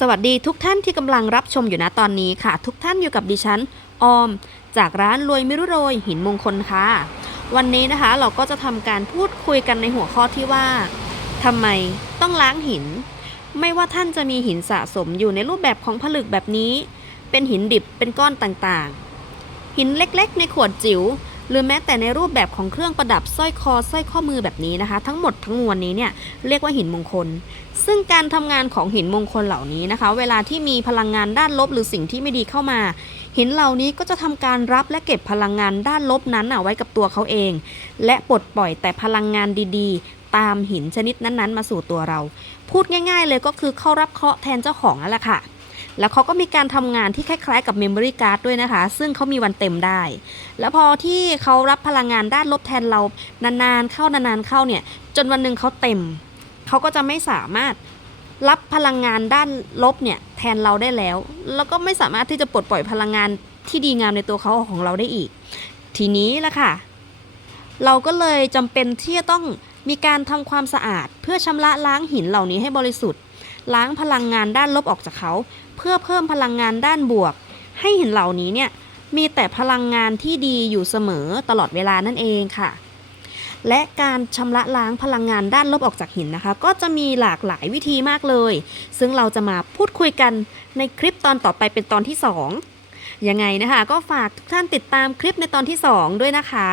สวัสดีทุกท่านที่กำลังรับชมอยู่นะตอนนี้ค่ะ ทุกท่านอยู่กับดิฉันออม จากร้านรวยไม่รู้โรยหินมงคลค่ะ วันนี้นะคะเราก็จะทำการพูดคุยกันในหัวข้อที่ว่าทำไมต้องล้างหิน ไม่ว่าท่านจะมีหินสะสมอยู่ในรูปแบบของผลึกแบบนี้ เป็นหินดิบเป็นก้อนต่างๆ หินเล็กๆ ในขวดจิ๋ว หรือแม้แต่ในรูปแบบของเครื่องประดับสร้อยคอสร้อยข้อมือแบบนี้นะคะ ทั้งหมดทั้งมวลนี้เนี่ยเรียกว่าหินมงคล ซึ่งการทำงานของหินมงคลเหล่านี้นะคะ เวลาที่มีพลังงานด้านลบหรือสิ่งที่ไม่ดีเข้ามาหินเหล่านี้ก็จะทำการรับและเก็บพลังงานด้านลบนั้นน่ะไว้กับตัวเขาเอง และปลดปล่อยแต่พลังงานดีๆ ตามหินชนิดนั้นๆ มาสู่ตัวเรา พูดง่าย ๆ เลยก็คือเข้ารับเคราะห์แทนเจ้าของนั่นแหละค่ะ แล้วเขาก็มีการทำงานที่คล้ายๆกับ Memory Card ด้วยนะคะ ซึ่งเขามีวันเต็มได้ แล้วพอที่เขารับพลังงานด้านลบแทนเรานานๆเข้านานๆเข้าเนี่ย จนวันหนึ่งเขาเต็ม เขาก็จะไม่สามารถรับพลังงานด้านลบเนี่ยแทนเราได้แล้ว แล้วก็ไม่สามารถที่จะปลดปล่อยพลังงานที่ดีงามในตัวเขาของเราได้อีก ทีนี้ละค่ะ เราก็เลยจำเป็นที่จะต้อง มีการทำความสะอาดเพื่อชำระล้างหินเหล่านี้ให้บริสุทธิ์ ล้างพลังงานด้านลบออกจากเขา เพื่อเพิ่มพลังงานด้านบวก ให้หินเหล่านี้เนี่ยมีแต่พลังงานที่ดีอยู่เสมอตลอดเวลานั่นเองค่ะ และการชำระล้างพลังงานด้านลบออกจากหินนะคะ ก็จะมีหลากหลายวิธีมากเลย ซึ่งเราจะมาพูดคุยกันในคลิปตอนต่อไปเป็นตอนที่ 2ยังไงนะคะ ก็ฝากทุกท่านติดตามคลิปในตอนที่ 2 ด้วยนะคะ